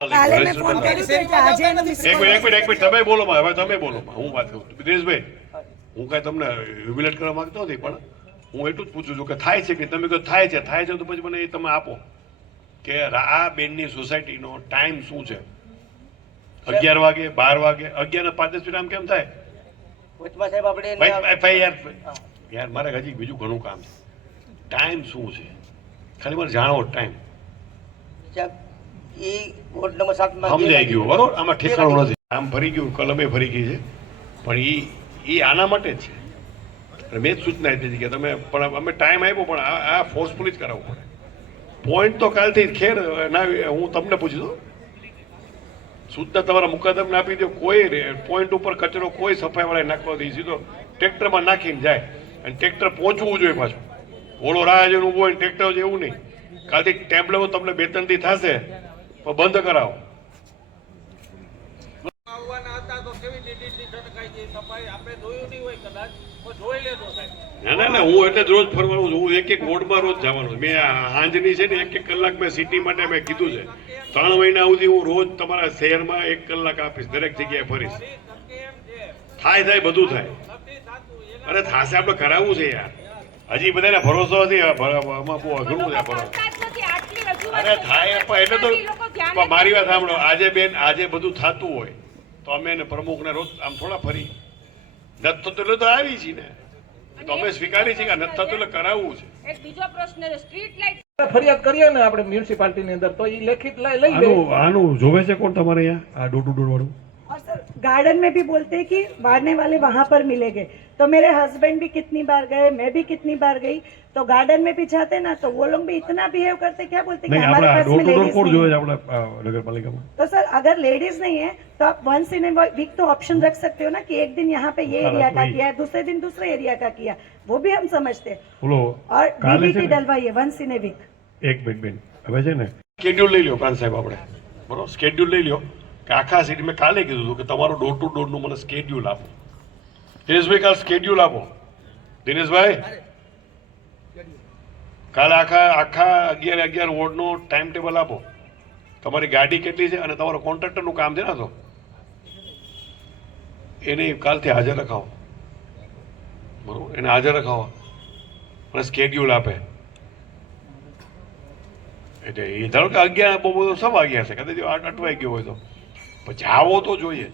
કાલે મેં ફોન કર્યું હતું કે આજે એનો એક મિનિટ એક મિનિટ એક મિનિટ તમે બોલો માં, હવે તમે બોલો માં. હું વાત કરું દિનેશભાઈ હું કાંઈ તમને હ્યુમિલેટ કરવા માંગતો નથી પણ હું એટલું જ પૂછું છું કે થાય છે કે તમે કહો થાય છે થાય છે તો પછી મને એ તમે આપો કે આ બેનની સોસાયટીનો ટાઈમ શું છે? અગિયાર વાગે બાર વાગે અગિયાર ને પાંચ દસ મિનિટ આમ કેમ થાય? ભાઈ યાર યાર મારે હજી બીજું ઘણું કામ છે. ટાઈમ શું છે? ખાલી મારે જાણવો ટાઈમ ઈ વોર્ડ નંબર સાતમાં સમજાઈ ગયું બરોબર? આમાં ઠેકાણું નથી. આમ ફરી ગયું કલમે ફરી ગઈ છે. પણ ઈ ઈ આના માટે જ છે. મેં જ સૂચના આપી હતી કે તમે પણ અમે ટાઈમ આપ્યો પણ આ આ ફોર્સફુલી જ કરાવવું પડે. પોઈન્ટ તો કાલથી ખેર ના હું તમને પૂછી દઉં સૂચના તમારા મુકાદમને આપી દો. કોઈ પોઈન્ટ ઉપર કચરો કોઈ સફાઈવાળાએ નાખવા દે. સીધો ટ્રેક્ટરમાં નાખીને જાય અને ટ્રેક્ટર પહોંચવું જોઈએ પાછું. ઓળો રાહ જોઈને ઊભો હોય ટ્રેક્ટર જેવું નહીં. કાલથી ટેબ્લેટ તમને બે ત્રણથી થશે. બંધ કરાવો. આવવાના હતા તો કેવી લીલી છટકાઈ ગઈ. સફાઈ આપણે જોયું નહીં હોય કદાચ. પણ જોઈ લેજો સાહેબ. ના ના ના હું એટલે જ રોજ ફરવાનું છું. હું એક એક વોર્ડમાં રોજ જવાનું છું. મેં આ છે ને એક એક કલાક મેં સિટી માટે મેં કીધું છે. ત્રણ મહિના સુધી હું રોજ તમારા શહેરમાં એક કલાક આપીશ દરેક જગ્યાએ ફરીશ. થાય થાય બધું થાય. અરે થાશે આપણે કરાવવું છે યાર. હજી બધાને ભરોસો નથી બહુ અઘરું છે ભરોસો અરે થાય પણ એટલે તો પણ મારી વાત સાંભળો આજે બેન આજે બધું થતું હોય તો અમે એને પ્રમુખને રોજ આમ થોડા ફરી. નથી થતું એટલે તો આવી છીએ ને. તો અમે સ્વીકારી છીએ કે નથી થતું એટલે કરાવવું છે. એક બીજો પ્રશ્ન સ્ટ્રીટ લાઇટ ફરિયાદ કરીએ ને આપણે મ્યુનિસિપાલિટીની અંદર તો એ લેખિત લઈ લઈ લે. આનું જોવે છે કોણ તમારે અહીંયા? આ ડોટુ ટુ વાળું और सर गार्डन में भी बोलते हैं कि मारने वाले वहां पर मिलेंगे तो मेरे हस्बैंड भी कितनी बार गए मैं भी कितनी बार गई तो गार्डन में भी जाते ना तो वो लोग भी इतना बिहेव करते क्या बोलते कि નહીં हमारे આપણે पास ડોર में ટુ ડોર लेडीज કોણ नहीं જોવે है છે આપણે આ, નગરપાલિકામાં तो सर अगर लेडीज नहीं है तो आप वंस इन वीक तो ऑप्शन रख सकते हो ना कि एक दिन यहाँ पे ये हाँ, एरिया का वही। किया है दूसरे दिन दूसरे एरिया का किया वो भी हम समझते हैं બોલો और કાલે છે डीबीटी ને डलवाइए वंस इन ए वीक એક મિનિટ બેન હવે છે ને સ્કેડ્યુલ લઈ લ્યો પ્રાંત સાહેબ આપણે બરોબર સ્કેડ્યુલ લઈ લ્યો કે આખા સિટી મેં કાલે કીધું હતું કે તમારું ડોર ટુ ડોરનું મને સ્કેડ્યુલ આપો. દિનેશભાઈ કાલ સ્કેડ્યુલ આપો. દિનેશભાઈ? કાલે આખા આખા અગિયાર અગિયાર વોર્ડનો ટાઈમ ટેબલ આપો. તમારી ગાડી કેટલી છે અને તમારો કોન્ટ્રાક્ટરનું કામ છે ને તો? એને કાલથી હાજર રખાવો. બરોબર? એને હાજર રખાવો. અને સ્કેડ્યુલ આપે. એટલે એ ધારો કે અગિયાર બહુ બધો સવા અગિયાર છે. કદાચ અટવાઈ ગયો હોય તો. આવો તો જોઈએ જ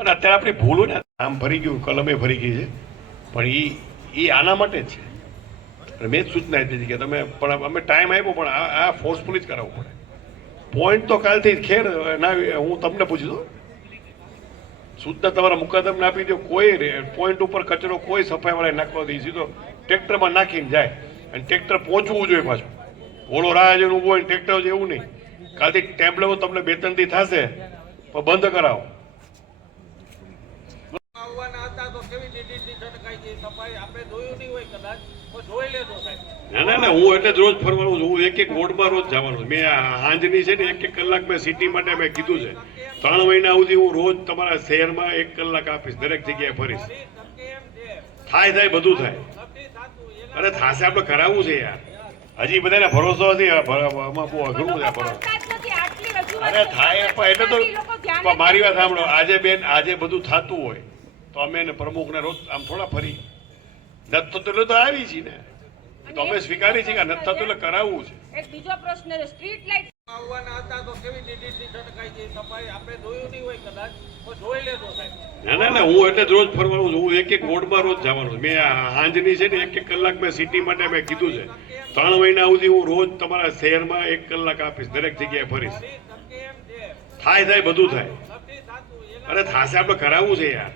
અને અત્યારે આપણી ભૂલો ને આમ ભરી ગયું, કલમે ભરી ગઈ છે. પણ એ એ આના માટે જ છે. મેં જ સૂચના આપી હતી કે તમે, પણ અમે ટાઈમ આપ્યો, પણ આ ફોર્સફુલી જ કરાવવું પડે. પોઈન્ટ તો કાલથી ખેર, ના, હું તમને પૂછી દઉં. સૂચના તમારા મુકાદમને આપી દો, કોઈ પોઈન્ટ ઉપર કચરો કોઈ સફાઈવાળાએ નાખવા દે સીધો ટ્રેક્ટરમાં નાખીને જાય. અને ટ્રેક્ટર પહોંચવું જોઈએ પાછું. ઓળો રાહ ઊભો હોય ટ્રેક્ટર જેવું નહીં. કાલથી ટેબ્લેટો તમને બે ત્રણ દી થશે પણ બંધ કરાવો. તો ના ના ના હું એટલે જ રોજ ફરવાનું છું હું એક એક વોર્ડમાં રોજ જવાનું મેં આ છે ને એક એક કલાક મેં સિટી માટે મેં કીધું છે. ત્રણ મહિના સુધી હું રોજ તમારા શહેરમાં એક કલાક આપીશ દરેક જગ્યાએ ફરીશ. થાય થાય બધું થાય. અરે થાશે આપણે કરાવવું છે યાર. હજી બધાને ભરોસો નથી આમાં બહુ અઘરું ભરોસો અરે થાય પણ એટલે તો મારી વાત સાંભળો આજે બેન આજે બધું થતું હોય તો અમે એને પ્રમુખને રોજ આમ થોડા ફરી. નથ થતું એટલે તો આવી છીએ ને. તો અમે સ્વીકારી છીએ કે નથ થતું એટલે કરાવવું છે. એક બીજો પ્રશ્ન સ્ટ્રીટ લાઇટ આવવાના હતા તો કેવી લીલી છટકાઈ ગઈ? સફાઈ આપણે જોયું નહીં હોય કદાચ. પણ જોઈ લેજો સાહેબ. ના ના ના હું એટલે જ રોજ ફરવાનું છું. હું એક એક વોર્ડમાં રોજ જવાનું છું. મેં આંજની સાંજની છે ને એક એક કલાક મેં સિટી માટે મેં કીધું છે. ત્રણ મહિના સુધી હું રોજ તમારા શહેરમાં એક કલાક આપીશ દરેક જગ્યાએ ફરીશ. થાય થાય બધું થાય. અરે થાશે આપણે કરાવવું છે યાર.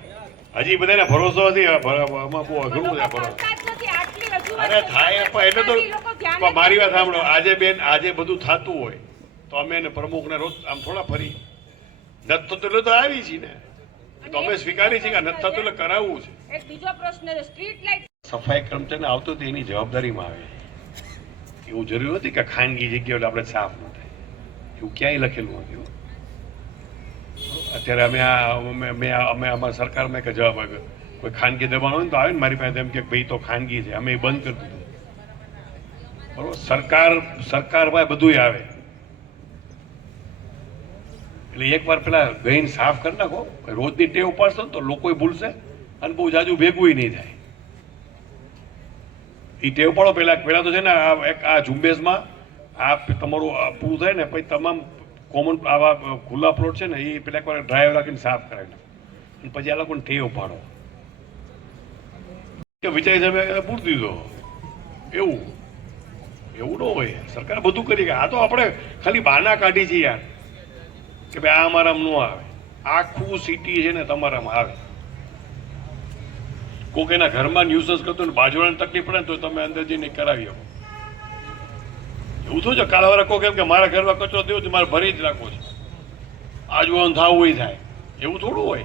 હજી બધાને ભરોસો નથી. આમાં બહુ અઘરું છે ભરોસો. અરે થાય એટલે તો મારી વાત સાંભળો. આજે બેન આજે બધું થતું હોય. તો અમે એને પ્રમુખને રોજ આમ થોડા ફરી નથી થતું એટલે તો આવી છીએ ને. તો અમે સ્વીકારી છીએ કે નથી થતું એટલે કરાવવું છે. એક બીજો પ્રશ્ન છે સ્ટ્રીટ લાઇટ સફાઈ કર્મચારીને આવતો તો એની જવાબદારીમાં આવે. એવું જરૂરી નથી કે ખાનગી જગ્યાએ આપણે સાફ ન થાય. એવું ક્યાંય લખેલું નથી અત્યારે અમે આ અમે મેં અમે અમારા સરકારમાં એક જવાબ આપ્યો. કોઈ ખાનગી દબાણ હોય ને તો આવે ને મારી પાસે એમ કે ભાઈ તો ખાનગી છે. અમે એ બંધ કરી દીધું બરોબર? સરકાર સરકાર પાસે બધુંય આવે. એટલે એકવાર પેલા ગઈને સાફ કરી નાખો. રોજની ટેવ પાડશો ને તો લોકોય ભૂલશે અને બહુ જાજુ ભેગું નહીં થાય. એ ટેવ પાડો પહેલા પહેલાં તો છે ને આ એક આ ઝુંબેશમાં આ તમારું પૂરું થાય ને પછી તમામ કોમન આવા ખુલ્લા પ્લોટ છે ને એ પેલા એકવાર ડ્રાઈવ રાખીને સાફ કરાવી નાખો. અને પછી આ લોકોને ટેવ પાડો. કે વિચારી તમે પૂરી દીધો એવું. એવું ન હોય. સરકાર બધું કરી આ તો આપણે ખાલી બાના કાઢી છીએ યાર. કે ભાઈ આ અમારામાં ન આવે. આખું સિટી છે ને તમારામાં આવે. કોક એના ઘરમાં ન્યુઝ કરતો ને બાજુવાળાને તકલીફ પડે ને તો તમે અંદર જઈને કરાવી શકો એવું થયું છે? કાળવાળા કોક એમ કે મારા ઘરમાં કચરો દેવો તો મારે ભરી જ રાખવો છે. આજુબાજુ થવું ય થાય. એવું થોડું હોય.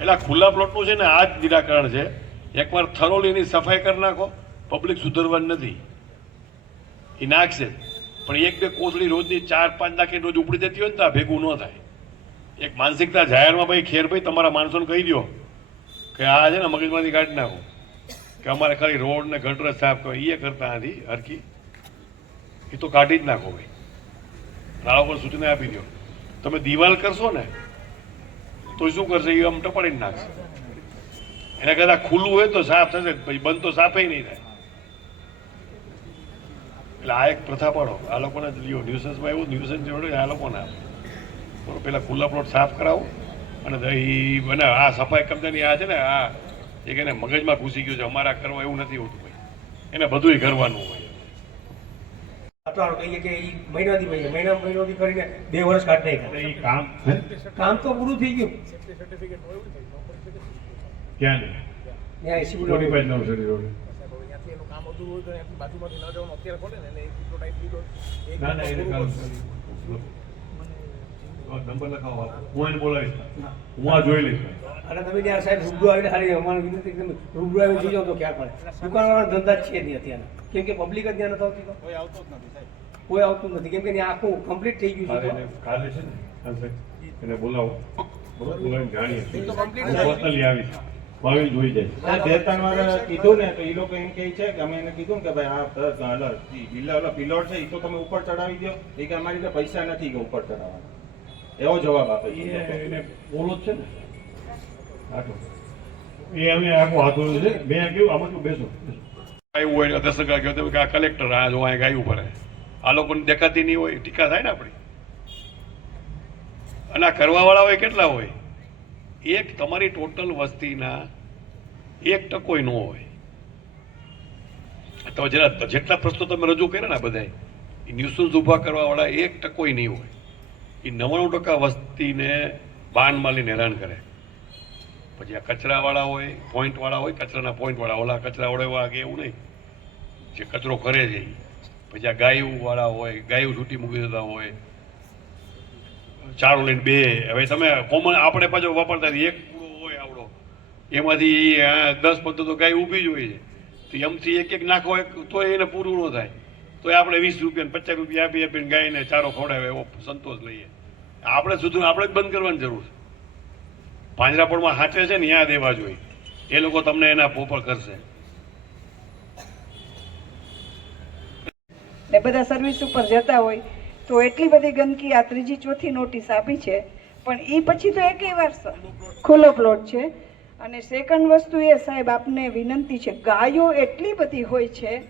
એટલે આ ખુલ્લા પ્લોટનું છે ને આ જ નિરાકરણ છે. એકવાર થરોલી એની સફાઈ કરી નાખો. પબ્લિક સુધરવાની નથી. એ નાખશે. પણ એક બે કોથળી રોજની ચાર પાંચ નાખી રોજ ઉપડી જતી હોય ને તો આ ભેગું ન થાય. એક માનસિકતા જાહેરમાં ભાઈ ખેર ભાઈ, તમારા માણસોને કહી દો કે આ છે ને મગજમાંથી કાઢી નાખો. કે અમારે ખાલી રોડ ને ગટર સાફ કરો એ કરતા નથી હરકી એ તો કાઢી જ નાખો ભાઈ. રાળો પર સૂચના આપી દો તમે દિવાલ કરશો ને, તો શું કરશે? એ આમ ટપાડીને નાખશે. એના કરતાં ખુલ્લું હોય તો સાફ થશે, પછી બંધ તો સાફે નહીં થાય. એટલે આ એક પ્રથા પાડો આ લોકોને લ્યો ન્યુસન્સમાં એવું ન્યુસન્સ જોડે આ લોકોને આપો. પેલા ખુલ્લા પ્લોટ સાફ કરાવો અને દહીં બને. આ સફાઈ કંપની આ છે ને આ એક એને મગજમાં ઘૂસી ગયું છે. અમારા કરવા એવું નથી હોતું ભાઈ. એને બધુંય કરવાનું હોય. અટાણું કહીએ કે ઈ મહિનાથી મહિને મહિના મહિનોથી કરીને બે વર્ષ કાઢ નહીં એ કામ કામ તો પૂરું થઈ ગયું. ક્યાં ત્યાં એસી ત્યાંથી એનું કામ અધૂરું હોય તો એની બાજુમાંથી ન જવાનું. અત્યારે ખોલે ને એક દીકરો ટાઈપ લીધો એક ના ના એને કામ નંબર લખાવો હું એને બોલાવીશ. હું આ જોઈ લઈશ. અને તમે ત્યાં સાહેબ રૂબરૂ આવીને સારી અમારે વિનંતી કે રૂબરૂ આવીને જોઈ જાઓ તો ખ્યાલ પડે દુકાનવાળાના ધંધા છે નહીં અત્યારે. કેમ કે પબ્લિક જ ત્યાં નથી આવતી તો. કોઈ આવતો જ નથી સાહેબ. કોઈ આવતું નથી. કેમ કે ત્યાં આખું કમ્પ્લીટ થઈ ગયું છે કાલે છે ને? એને બોલાવો. બોલાવીને જાણીએ. આવીશ. ભાવિન જોઈ જાય. આ બે ત્રણ વાર કીધું ને તો એ લોકો એમ કહે છે કે અમે એને કીધું ને કે ભાઈ આ બિલ્લા- ઓલા પિલોટ છે એ તો તમે ઉપર ચડાવી દો એ કે અમારી તો પૈસા નથી કે ઉપર ચડાવવાના. એવો જવાબ આપે છે. એ એને બોલો જ છે ને. એ અમે આખો હાથ ધોયો છે. મેં કહ્યું આમાં તું બેસો? આવ્યું હોય દસ ટકા કહ્યું કે આ કલેક્ટર આ જો અહીંયા ગાયું પડે આ લોકોને દેખાતી નહીં હોય ટીકા થાય ને આપણી. અને આ કરવાવાળા હોય કેટલા હોય? એક તમારી ટોટલ વસ્તીના એક ટકોય ન હોય. તો જેટલા જેટલા પ્રશ્નો તમે રજૂ કર્યા ને બધાય, એ ન્યુસન્સ ઊભા કરવાવાળા એક ટકોય નહીં હોય. એ નવ્વાણું ટકા વસ્તીને બાન માલીને હેરાન કરે. પછી આ કચરાવાળા હોય, પોઈન્ટવાળા હોય, કચરાના પોઈન્ટવાળા, ઓલા કચરાવાળા એવા કે એવું નહીં. જે કચરો કરે છે પછી આ ગાયુંવાળા હોય, ગાયું છૂટી મૂકી દેતા હોય. ચારો લઈને બે. હવે તમે કોમન આપણે પાછો વાપરતા એક એમાંથી દસ પંદર તો ગાય ઊભી જ હોય છે. તો એમથી એક એક નાખો એક, તો એને પૂરું ન થાય. તો આપણે વીસ રૂપિયા પચાસ રૂપિયા આપી આપીને ગાયને ચારો ખોડાવે એવો સંતોષ લઈએ. આપણે સુધું આપણે જ બંધ કરવાની જરૂર છે. પાંજરાપોળમાં હાચે છે ને ત્યાં દેવા જોઈએ. એ લોકો તમને એના પોપર કરશે. ને બધા સર્વિસ ઉપર જતા હોય, તો એટલી બધી ગંદકી આ ત્રીજી ચોથી નોટિસ આપી છે. પણ એ પછી તો એકેય વાર ખુલ્લો પ્લોટ છે. અને સેકન્ડ વસ્તુ એ, સાહેબ, આપને વિનંતી છે, ગાયો એટલી બધી હોય છે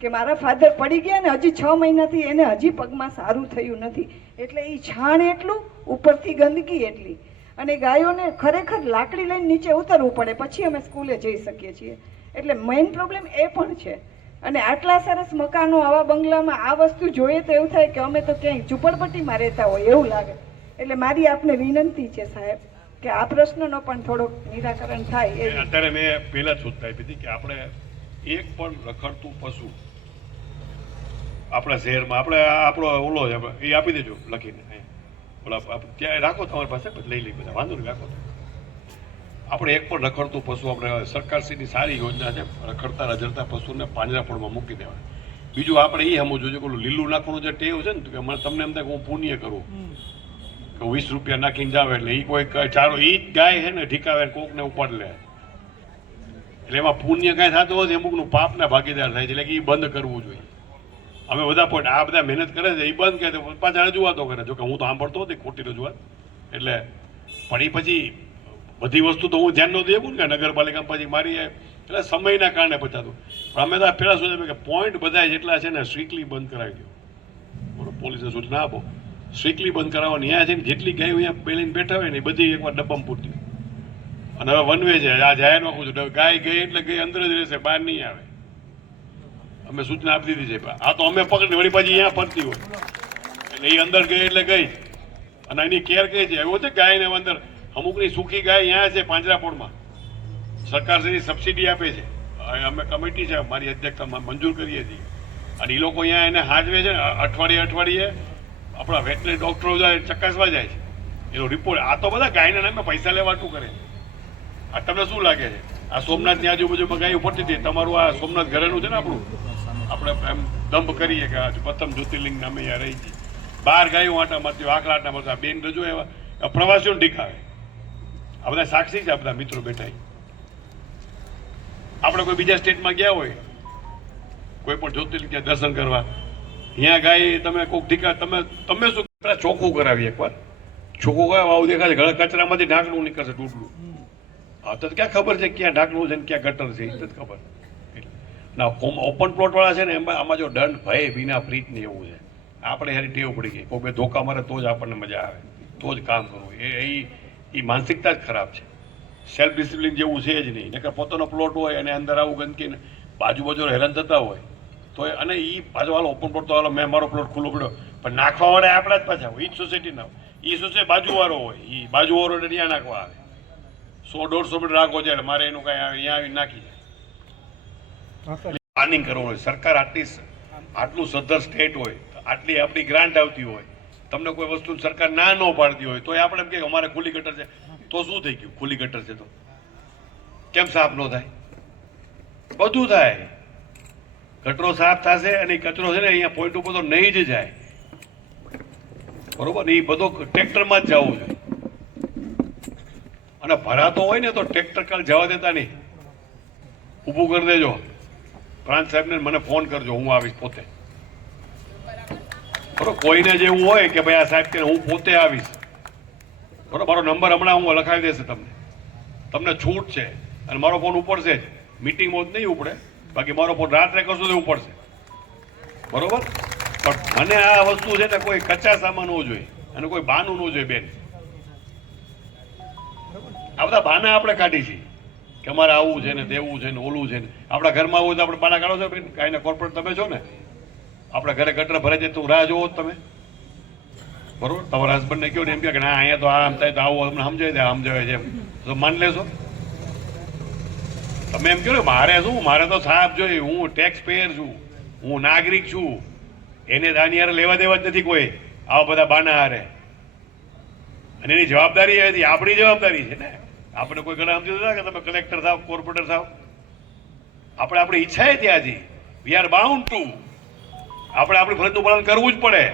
કે મારા ફાધર પડી ગયા ને હજી છ મહિનાથી એને હજી પગમાં સારું થયું નથી. એટલે એ છાણ એટલું, ઉપરથી ગંદકી એટલી. અને ગાયોને ખરેખર લાકડી લઈને નીચે ઉતરવું પડે, પછી અમે સ્કૂલે જઈ શકીએ છીએ. એટલે મેઇન પ્રોબ્લેમ એ પણ છે. અને આટલા સરસ મકાનો, આવા બંગલામાં આ વસ્તુ જોઈએ તો એવું થાય કે અમે તો ક્યાંય ઝૂંપડપટ્ટીમાં રહેતા હોય, એવું લાગે. એટલે મારી આપને વિનંતી છે, સાહેબ. કે આ પ્રશ્નનો પણ થોડોક નિરાકરણ થાય એ અત્યારે મેં પહેલા જ સૂચના આપી હતી કે આપણે એક પણ રખડતું પશુ આપણા શહેરમાં આપણે આપણો ઓલો છે એ આપી દેજો લખીને ઓલા ત્યાં રાખો તમારી પાસે લઈ લઈ બધા વાંધો નહીં રાખો. તો. આપણે એક પણ રખડતું પશુ આપણે સરકારશ્રીની સારી યોજના છે રખડતા રજડતા પશુને પાંજરાપોળમાં મૂકી દેવા બીજું આપણે એ સમજવું જોઈએ કે લીલું નાખવાનું જે ટેવ છે ને કે મને તમને એમ થાય કે હું પુણ્ય કરું. કે વીસ રૂપિયા નાખીને જાવે એટલે એ કોઈ ચારો એ જ ગાય છે ને ઢીકાવે કોકને ઉપાડ લે. એટલે એમાં પુણ્ય કાંઈ થતું હોય અમુકનું પાપના ભાગીદાર થાય છે. એટલે એ બંધ કરવું જોઈએ. અમે બધા પણ આ બધા મહેનત કરે છે એ બંધ કરે પાછા રજૂઆતો કરે. જો કે હું તો સાંભળતો હતી ખોટી રજૂઆત. એટલે પણ એ પછી બધી વસ્તુ તો હું ધ્યાન ન એવું ને નગરપાલિકા પછી મારી એટલે સમયના કારણે પચાતું પણ અમે તો પહેલાં શું કે પોઈન્ટ બધા જેટલા છે ને સ્ટ્રિક્ટલી બંધ કરાવી દો. બરોબર પોલીસે સૂચના આપો. સ્ટ્રિક્ટલી બંધ કરાવવાની. અહીંયા છે ને જેટલી ગાયો અહીંયા પેલીને બેઠા હોય ને એ બધી એકવાર ડબ્બામાં પૂરતી અને હવે વન વે છે. આ જાહેર નાખું છું. ગાય ગઈ એટલે ગઈ અંદર જ રહેશે, બહાર નહીં આવે. અમે સૂચના આપી દીધી છે. આ તો અમે પકડી વળી પાછી અહીંયા ફરતી હોય. એટલે એ અંદર ગઈ એટલે ગઈ. અને એની કેર કઈ છે? એવો છે ગાયને અંદર અમુકની સૂકી ગાય અહીંયા છે પાંજરાપોળમાં. સરકાર શ્રી સબસિડી આપે છે. અમે કમિટી છે. મારી અધ્યક્ષતામાં મંજૂર કરીએ છીએ. અને એ લોકો અહીંયા એને હાજવે છે અઠવાડિયે અઠવાડિયે આપણા વેટનરી ડૉક્ટરો જાય, ચકાસવા જાય છે. એનો રિપોર્ટ આ તો બધા ગાયના નામે પૈસા લેવાટું કરે આ તમને શું લાગે છે? આ સોમનાથની આજુબાજુમાં ગાય ઉપરથી હતી તમારું આ સોમનાથ ઘરેનું છે ને આપણું? આપણે એમ દંભ કરીએ કે આ પ્રથમ જ્યોતિર્લિંગ નામે અહીંયા રહી છે બાર ગાયો આટા મારતી આખલા આટા મારતા બેન રજૂ એવા પ્રવાસીઓ ઢીકાવે આ બધા સાક્ષી છે, આ બધા મિત્રો બેઠા આપણે કોઈ બીજા સ્ટેટમાં ગયા હોય, કોઈ પણ જ્યોતિર્લિંગ દર્શન કરવા અહીંયા ગાય તમે કોઈક ઢીકા તમે તમે શું પેલા ચોખ્ખું કરાવી એકવાર? ચોખ્ખું કરાવ આવું દેખાય ઘણા કચરામાંથી ઢાંકણું નીકળશે તૂટલું. હા, તો ક્યાં ખબર છે ક્યાં ઢાંકણું છે ને ક્યાં ગટર છે, એ ખબર. ના ઓપન પ્લોટ વાળા છે ને, એમાં, આમાં જો દંડ ભય વિના ફ્રીજ ને એવું છે. આપણે યાર ટેવ પડી ગઈ. કોઈ બે ધોકા મારે તો જ આપણને મજા આવે. તો જ કામ કરવું. એ એ માનસિકતા જ ખરાબ છે. સેલ્ફ ડિસિપ્લિન જેવું છે જ નહીં. નકર પોતાનો પ્લોટ હોય અને અંદર આવું ગંદકી બાજુ બાજુ હેરાન થતા હોય. તો એ- અને એ પાછો હાલો ઓપન પ્લોટ તો હાલો મેં મારો પ્લોટ ખુલ્લો પડ્યો. પણ નાખવા વાળા આપણા જ પાછા હોય એ જ સોસાયટીના એ સોસાયટી બાજુવાળો હોય એ બાજુવાળો એટલે ત્યાં નાખવા આવે. સો, દોઢસો મીટર રાખો છે એટલે મારે એનું કાંઈ આવે, અહીંયા આવી નાખી જાય પ્લાનિંગ કરવું હોય, સરકાર આટલી આટલું સદ્ધર સ્ટેટ હોય, આટલી આપણી ગ્રાન્ટ આવતી હોય, તમને કોઈ વસ્તુ સરકાર ના ન પાડતી હોય તો આપણે એમ કે અમારે ખુલ્લી ગટર છે. તો શું થઈ ગયું? ખુલ્લી ગટર છે તો. કેમ સાફ ન થાય? બધું થાય. ગટરો સાફ થશે અને કચરો છે ને અહીંયા પોઈન્ટ ઉપર તો નહીં જ જાય. બરોબર? ને એ બધો ટ્રેક્ટરમાં જ જવું જોઈએ. અને ભરાતો હોય ને તો ટ્રેક્ટર કાલ જવા દેતા નહીં. ઊભું કરી દેજો. પ્રાંત સાહેબને મને ફોન કરજો, હું આવીશ પોતે. બરોબર? કોઈને જેવું હોય કે ભાઈ આ સાહેબ કે હું પોતે આવીશ. બરોબર? મારો નંબર હમણાં હું લખાવી દેશે તમને. તમને છૂટ છે. અને મારો ફોન ઉપડશે જ. મિટિંગમાં જ નહીં ઉપડે. બાકી મારો ફોન રાત્રે કરશો તો પડશે. બરોબર? પણ મને આ વસ્તુ છે ને કોઈ કચ્ચા સામાન હોવું જોઈએ અને કોઈ બાનું ન જોઈએ બેન. આ બધા બાના આપણે કાઢી છીએ. કે અમારે આવું છે ને તેવું છે ને ઓલું છે ને. આપણા ઘરમાં આવું તો આપણે બાના કાઢો છો બેન? કાંઈ કોર્પોરેટ તમે છો ને? આપણા ઘરે ગટર ભરે છે તો રાહ જોવો તમે. બરોબર? તમારા હસબન્ડને કહો ને એમ કે ના, અહીંયા તો આ આમ થાય તો આવું, અમને સમજાય દે સમજાવે છે તો માન લેશો? તમે એમ કહો ને મારે શું? મારે તો સાહેબ જોઈએ હું ટેક્સ પેયર છું, હું નાગરિક છું. એને દાની હારે લેવા દેવા જ નથી કોઈ. આવા બધા બાના હારે. અને એની જવાબદારી હતી, આપણી જવાબદારી છે ને. આપણે કોઈ ઘણા સમજી હતા કે તમે કલેક્ટર થાવ કોર્પોરેટર થાવ આપણે આપણી ઈચ્છા એ ત્યાંથી વી આર બાઉન્ડ ટુ આપણે આપણી ફરજનું પાલન કરવું જ પડે.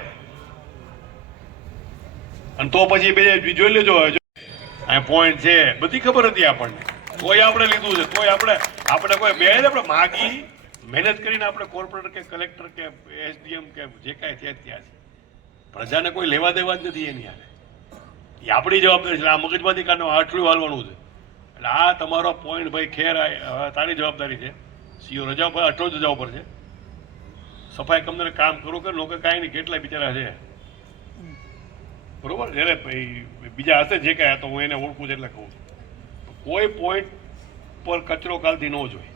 અને તો પછી બે જોઈ લેજો. આ પોઈન્ટ છે. બધી ખબર હતી આપણને. તોય આપણે લીધું છે, કોઈ આપણે આપણે કોઈ બે આપણે માગી, મહેનત કરીને આપણે કોર્પોરેટર કે કલેક્ટર કે એસડીએમ કે જે કાંઈ છે ત્યાં છે. પ્રજાને કોઈ લેવા દેવા જ નથી એની હારે. એ આપણી જવાબદારી છે આ મગજમાંથી કારણે આટલું હાલવાનું છે. એટલે આ તમારો પોઈન્ટ ભાઈ ખેર તારી જવાબદારી છે. સીઓ રજા ઉપર અઠો રજા ઉપર છે. સફાઈ કંપનીને કામ કરો કે લોકો કાંઈ નહીં કેટલા બિચારા છે. બરોબર? એટલે ભાઈ બીજા હશે જે કાંઈ તો હું એને ઓળખું છું એટલે કહું છું. કોઈ પોઈન્ટ પર કચરો કાલથી ન જોઈએ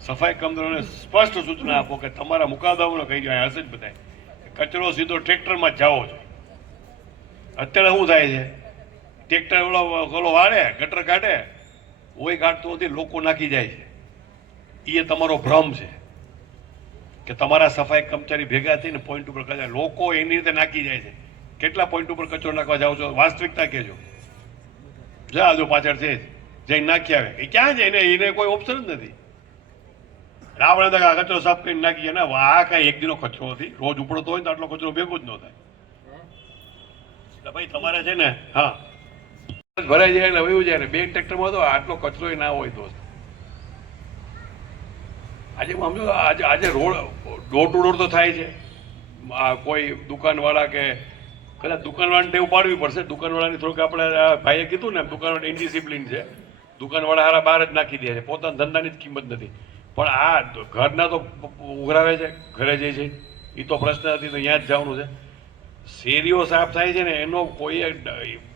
સફાઈ કામદારોને સ્પષ્ટ સૂચના આપો કે તમારા મુકાદાઓને કહી અહીંયા હશે જ બધાય. કચરો સીધો ટ્રેક્ટરમાં જાવો જોઈએ. અત્યારે શું થાય છે? ટ્રેક્ટર ઓલો ઓલો વાળે, ગટર કાઢે, ઓય કાઢતો નથી લોકો નાખી જાય છે. એ તમારો ભ્રમ છે. કે તમારા સફાઈ કર્મચારી ભેગા થઈને પોઈન્ટ ઉપર કચરા, લોકો એની રીતે નાખી જાય છે. કેટલા પોઈન્ટ ઉપર કચરો નાખવા જાઓ છો? વાસ્તવિકતા કહેજો. જા જો પાછળ છે જ. જઈને નાખી આવે. એ ક્યાં જાય એને એને કોઈ ઓપ્શન જ નથી. રાવણે તો કચરો સાફ કરીને નાખીએ ને આ કાંઈ એક દિનો કચરો હતી રોજ ઉપડતો હોય તો આટલો કચરો ભેગો જ ન થાય. ભાઈ તમારે છે ને, હા. ભરાઈ જાય ને વયું જાય ને બે ટ્રેક્ટરમાં તો આટલો કચરો ના હોય દોસ્ત. આજે સમજો આજે આજે રોડ ડોર ટુ ડોર તો થાય છે. કોઈ દુકાનવાળા કે કદાચ દુકાનવાળાને ટેવ પાડવી પડશે. દુકાનવાળાની થોડુંક આપણે ભાઈએ કીધું ને દુકાનવાળા ઇન્ડિસિપ્લિન છે. દુકાનવાળા હારા બહાર જ નાખી દે છે. પોતાના ધંધાની જ કિંમત નથી. પણ આ ઘરના તો ઉઘરાવે છે ઘરે જાય છે એ તો પ્રશ્ન નથી તો ત્યાં જ જવાનું છે. શેરીઓ સાફ થાય છે ને એનો કોઈ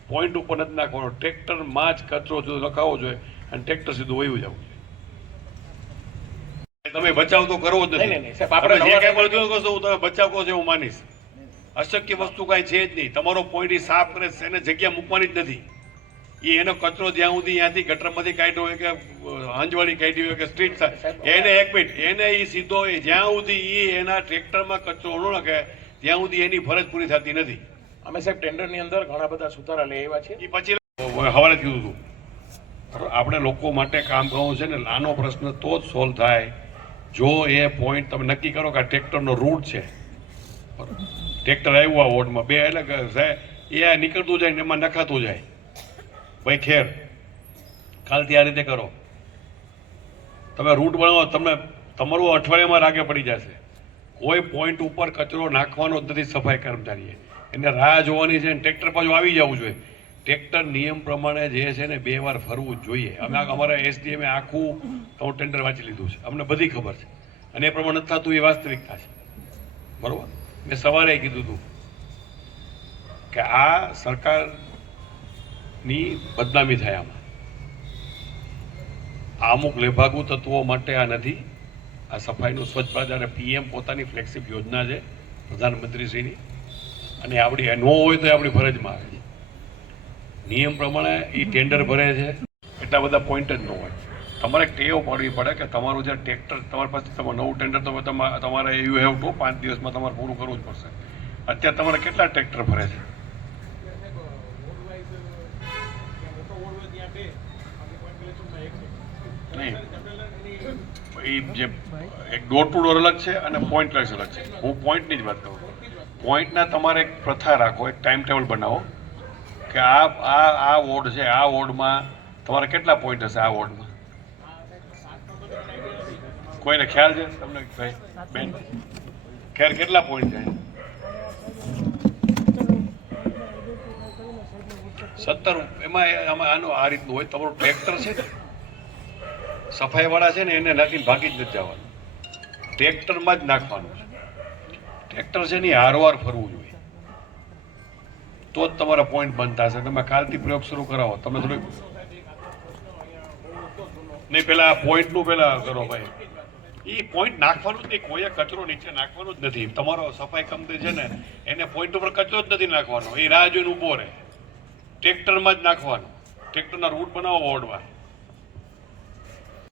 પોઈન્ટ ઉપર નથી નાખવાનો. ટ્રેક્ટરમાં જ કચરો નખાવો જોઈએ અને ટ્રેક્ટર સીધું વયું જવું જોઈએ. તમે બચાવ તો કરવો જ નથી. બચાવ કહો છો હું માનીશ. અશક્ય વસ્તુ કાંઈ છે જ નહીં. તમારો પોઈન્ટ એ સાફ કરે છે એને જગ્યા મૂકવાની જ નથી. એ એનો કચરો જ્યાં સુધી ત્યાંથી ગટરમાંથી કાઢ્યો હોય કે હંજવાળી કાઢી હોય કે સ્ટ્રીટ એને એક મિનિટ એને એ સીધો એ જ્યાં સુધી એ એના ટ્રેક્ટરમાં કચરો ન નાખે ત્યાં સુધી એની ફરજ પૂરી થતી નથી. અમે સાહેબ ટેન્ડરની અંદર ઘણા બધા સુધારા લઈ આવ્યા છે. એ પછી હવારે કીધું હતું આપણે લોકો માટે કામ કરવું છે ને નાનો પ્રશ્ન તો જ સોલ્વ થાય. જો એ પોઈન્ટ તમે નક્કી કરો કે આ ટ્રેક્ટરનો રૂટ છે. બરાબર? ટ્રેક્ટર આવ્યું આ વોર્ડમાં. બે એટલે સાહેબ એ આ નીકળતું જાય ને એમાં નખાતું જાય. ભાઈ ખેર, કાલથી આ રીતે કરો. તમે રૂટ બનાવો, તમને તમારું અઠવાડિયામાં રાગે પડી જશે. કોઈ પોઈન્ટ ઉપર કચરો નાખવાનો જ નથી સફાઈ કર્મચારીએ. એને રાહ જોવાની છે ને ટ્રેક્ટર પાછું આવી જવું જોઈએ. ટ્રેક્ટર નિયમ પ્રમાણે જે છે ને બે વાર ફરવું જ જોઈએ. અમે અમારા એસડીએમે આખું હું ટેન્ડર વાંચી લીધું છે. અમને બધી ખબર છે. અને એ પ્રમાણે નથી થતું, એ વાસ્તવિકતા છે. બરોબર? મેં સવારે કીધું હતું કે આ સરકારની બદનામી થાય આમાં. આ અમુક લેભાગુ તત્વો માટે આ નથી. આ સફાઈનું સ્વચ્છ ભારત અને પીએમ પોતાની ફ્લેગશિપ યોજના છે, પ્રધાનમંત્રીશ્રીની, અને આપણી ન હોય તો આપણી ફરજમાં આવે. નિયમ પ્રમાણે એ ટેન્ડર ભરે છે. એટલા બધા પોઈન્ટ જ ન હોય. તમારે ટેવ પડવી પડે કે તમારું જે ટ્રેક્ટર, તમારી પાસે તમારું નવું ટેન્ડર તમે તમારે યુ હેવ ટુ પાંચ દિવસમાં તમારે પૂરું કરવું જ પડશે. અત્યારે તમારે કેટલા ટ્રેક્ટર ભરે છે? એ જે એક ડોર ટુ ડોર અલગ છે અને પોઈન્ટ વાઇઝ અલગ છે. હું પોઈન્ટની જ વાત કરું. પોઈન્ટના તમારે એક પ્રથા રાખો, એક ટાઈમ ટેબલ બનાવો કે આ આ આ વોર્ડ છે, આ વોર્ડમાં તમારે કેટલા પોઈન્ટ હશે આ વોર્ડમાં કોઈને ખ્યાલ છે? તમને ભાઈ, બેન, ખેર કેટલા પોઈન્ટ છે? સત્તર એમાં આનો આ રીતનું હોય, તમારું ટ્રેક્ટર છે ને? સફાઈવાળા છે ને, એને નાખીને ભાગી જ નથી જવાનું. ટ્રેક્ટરમાં જ નાખવાનું છે. ટ્રેક્ટર છે ને હારવાર ફરવું જોઈએ. તો જ તમારા પોઈન્ટ બનતા હશે. તમે કાલથી પ્રયોગ શરૂ કરાવો. તમે થોડું નહીં, પેલા પોઈન્ટનું પેલા કરો ભાઈ. એ પોઈન્ટ નાખવાનું જ નહીં. કોઈએ કચરો નીચે નાખવાનું જ નથી. તમારો સફાઈ કમતે છે ને, એને પોઈન્ટ ઉપર કચરો જ નથી નાખવાનો. એ રાહ જોઈને ઊભો રહે. ટ્રેક્ટરમાં જ નાખવાનું. ટ્રેક્ટરના રૂટ બનાવો વોર્ડમાં.